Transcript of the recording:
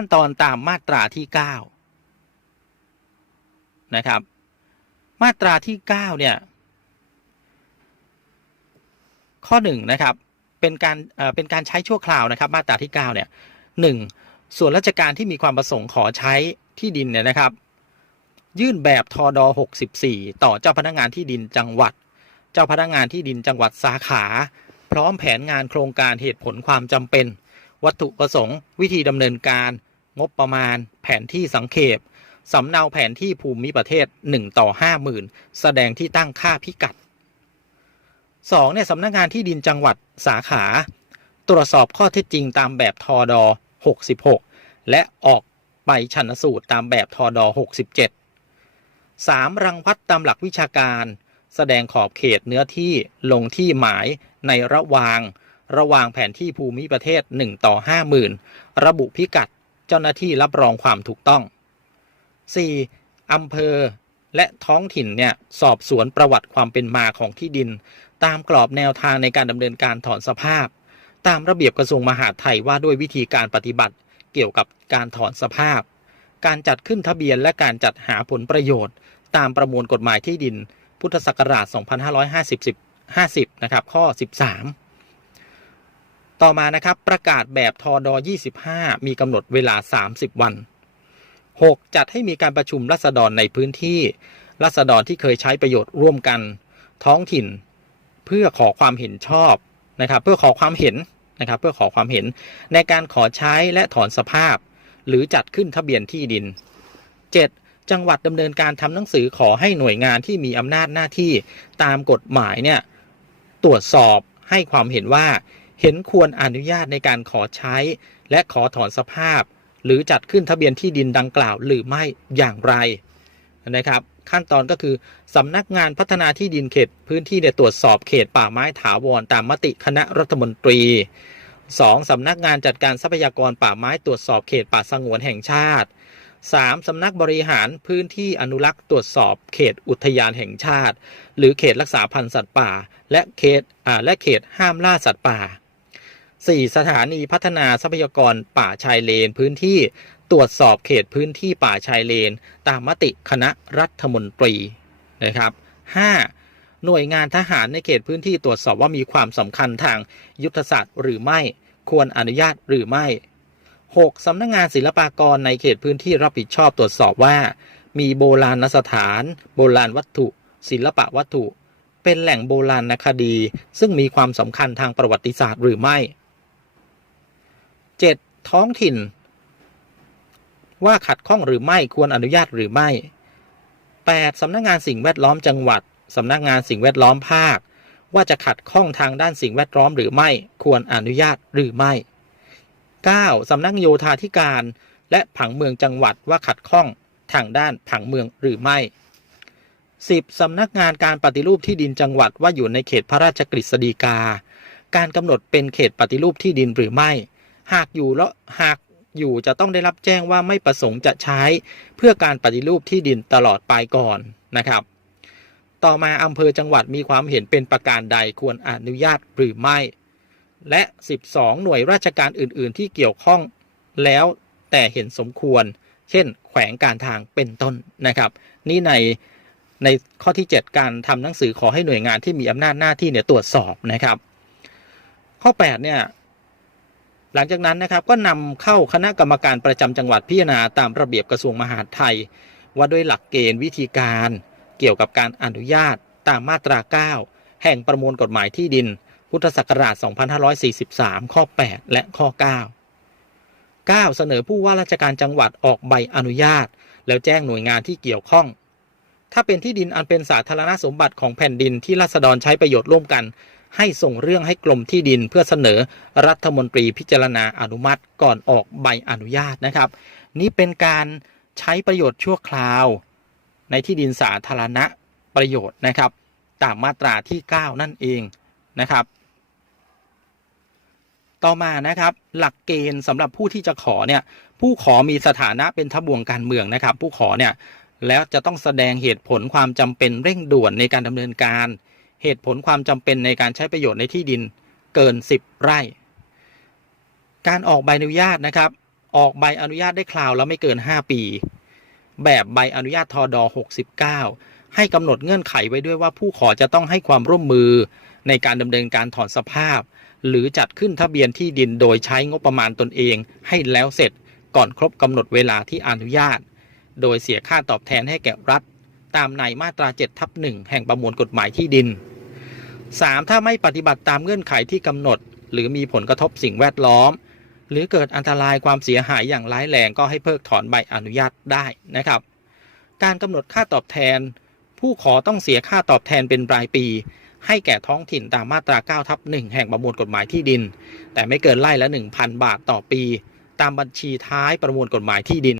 ขั้นตอนตามมาตราที่ 9 นะครับ มาตราที่ 9 เนี่ย ข้อ 1 นะครับ เป็นการเป็นการใช้ชั่วคราวนะครับ มาตราที่ 9 เนี่ยหนึ่งส่วนราชการที่มีความประสงค์ขอใช้ที่ดินเนี่ยนะครับ ยื่นแบบทอดอ64 ต่อเจ้าพนักงานที่ดินจังหวัด เจ้าพนักงานที่ดินจังหวัดสาขา พร้อมแผนงานโครงการเหตุผลความจำเป็นวัตถุประสงค์ วิธีดำเนินการ งบประมาณ แผนที่สังเขปสำเนาแผนที่ภูมิประเทศ 1 ต่อ 50,000 แสดงที่ตั้งค่าพิกัด 2. เนี่ยสำนักงานที่ดินจังหวัดสาขา ตรวจสอบข้อเท็จจริงตามแบบทอดอ66 และออกใบชันสูตรตามแบบทอดอ67 3. รังวัดตามหลักวิชาการ แสดงขอบเขตเนื้อที่ลงที่หมายในระหว่าง ระหว่างแผนที่ภูมิประเทศ 1 ต่อ 50,000 ระบุพิกัด เจ้าหน้าที่รับรองความถูกต้อง 4. อำเภอและท้องถิ่นเนี่ยสอบสวนประวัติความเป็นมาของที่ดิน ตามกรอบแนวทางในการดำเนินการถอนสภาพ ตามระเบียบกระทรวงมหาดไทยว่าด้วยวิธีการปฏิบัติ เกี่ยวกับการถอนสภาพ การจัดขึ้นทะเบียนและการจัดหาผลประโยชน์ ตามประมวลกฎหมายที่ดิน พุทธศักราช 2550 50 นะครับ ข้อ 13 ต่อมานะครับประกาศแบบทอดอ25 มีกำหนดเวลา 30 วัน 6. จัดให้มีการประชุมรัษฎรในพื้นที่รัษฎรที่เคยใช้ประโยชน์ร่วมกัน ท้องถิ่น เพื่อขอความเห็นชอบนะครับเพื่อขอความเห็นนะครับเพื่อขอความเห็นในการขอใช้และถอนสภาพ หรือจัดขึ้นทะเบียนที่ดิน 7. จังหวัดดำเนินการทำหนังสือขอให้หน่วยงานที่มีอำนาจหน้าที่ตามกฎหมายเนี่ยตรวจสอบให้ความเห็นว่า เห็นควรอนุญาตในการขอใช้ และขอถอนสภาพ หรือจัดขึ้นทะเบียนที่ดินดังกล่าวหรือไม่อย่างไรนะครับขั้นตอนก็คือสำนักงานพัฒนาที่ดินเขตพื้นที่เนี่ยตรวจสอบเขตป่าไม้ถาวรตามมติคณะรัฐมนตรี 2. สำนักงานจัดการทรัพยากรป่าไม้ตรวจสอบเขตป่าสงวนแห่งชาติ 3. สำนักบริหารพื้นที่อนุรักษ์ตรวจสอบเขตอุทยานแห่งชาติ หรือเขตรักษาพันธุ์สัตว์ป่า และเขตและเขตห้ามล่าสัตว์ป่า 4. สถานีพัฒนาทรัพยากรป่าชายเลน พื้นที่ตรวจสอบเขตพื้นที่ป่าชายเลน ตามมติคณะรัฐมนตรีนะครับ 5. หน่วยงานทหารในเขตพื้นที่ตรวจสอบว่ามีความสำคัญทางยุทธศาสตร์หรือไม่ควรอนุญาตหรือไม่ 6. สำนักงงานศิลปากรในเขตพื้นที่รับผิดชอบตรวจสอบว่า มีโบราณสถาน โบราณวัตถุ ศิลปะวัตถุ เป็นแหล่งโบราณคดี ซึ่งมีความสำคัญทางประวัติศาสตร์หรือไม่ 7. ท้องถิ่น ว่าขัดข้องหรือไม่ควรอนุญาตหรือไม่ 8. สำนักงานสิ่งแวดล้อมจังหวัด สำนักงานสิ่งแวดล้อมภาค ว่าจะขัดข้องทางด้านสิ่งแวดล้อมหรือไม่ควรอนุญาตหรือไม่ 9. สำนักโยธาธิการ และผังเมืองจังหวัดว่าขัดข้องทางด้านผังเมืองหรือไม่ 10. สำนักงานการปฏิรูปที่ดินจังหวัดว่าอยู่ในเขตพระราชกฤษฎีกา การกำหนดเป็นเขตปฏิรูปที่ดินหรือไม่ หากอยู่แล้วหากอยู่จะต้องได้รับแจ้งว่าไม่ประสงค์จะใช้เพื่อการปฏิรูปที่ดินตลอดไปก่อนนะครับ ต่อมาอำเภอจังหวัดมีความเห็นเป็นประการใดควรอนุญาตหรือไม่ และ 12 หน่วยราชการอื่น ๆ ที่เกี่ยวข้องแล้วแต่เห็นสมควร เช่น แขวงการทางเป็นต้นนะครับ นี่ในในข้อที่ 7 การทำหนังสือขอให้หน่วยงานที่มีอำนาจหน้าที่เนี่ยตรวจสอบนะครับ ข้อ8เนี่ย หลังจากนั้นนะครับก็นำเข้าคณะกรรมการประจำจังหวัดพิจารณาตามระเบียบกระทรวงมหาดไทย ว่าด้วยหลักเกณฑ์วิธีการเกี่ยวกับการอนุญาตตามมาตรา 9 แห่งประมวลกฎหมายที่ดิน พุทธศักราช 2543 ข้อ 8 และข้อ 9 9 เสนอผู้ว่าราชการจังหวัดออกใบอนุญาต แล้วแจ้งหน่วยงานที่เกี่ยวข้อง ถ้าเป็นที่ดินอันเป็นสาธารณสมบัติของแผ่นดินที่ราษฎรใช้ประโยชน์ร่วมกัน ให้ส่งเรื่องให้กรมที่ดินเพื่อเสนอรัฐมนตรีพิจารณาอนุมัติก่อนออกใบอนุญาตนะครับ นี่เป็นการใช้ประโยชน์ชั่วคราว ในที่ดินสาธารณะประโยชน์นะครับ ตามมาตราที่ 9 นั่นเองนะครับ ต่อมานะครับหลักเกณฑ์สำหรับผู้ที่จะขอเนี่ยผู้ขอมีสถานะเป็นทบวงการเมืองนะครับ ผู้ขอเนี่ยแล้วจะต้องแสดงเหตุผลความจำเป็นเร่งด่วนในการดำเนินการ เหตุผลความจำเป็นในการใช้ประโยชน์ในที่ดินเกิน 10 ไร่ การออกใบอนุญาตนะครับ ออกใบอนุญาตได้คราวแล้วไม่เกิน 5 ปี แบบใบอนุญาตทอดอ69 ให้กำหนดเงื่อนไขไว้ด้วยว่าผู้ขอจะต้องให้ความร่วมมือในการดำเนินการถอนสภาพ หรือจัดขึ้นทะเบียนที่ดินโดยใช้งบประมาณตนเอง ให้แล้วเสร็จก่อนครบกำหนดเวลาที่อนุญาต โดยเสียค่าตอบแทนให้แก่รัฐ ตามในมาตรา7ทับ1แห่งประมวลกฎหมายที่ดิน 3. ถ้าไม่ปฏิบัติตามเงื่อนไขที่กำหนด หรือมีผลกระทบสิ่งแวดล้อม หรือเกิดอันตรายความเสียหายอย่างร้ายแรงก็ให้เพิกถอนใบอนุญาตได้นะครับ การกำหนดค่าตอบแทน ผู้ขอต้องเสียค่าตอบแทนเป็นรายปี ให้แก่ท้องถิ่นตามมาตรา9ทับ1แห่งประมวลกฎหมายที่ดิน แต่ไม่เกินไร่ละ 1,000 บาทต่อปี ตามบัญชีท้ายประมวลกฎหมายที่ดิน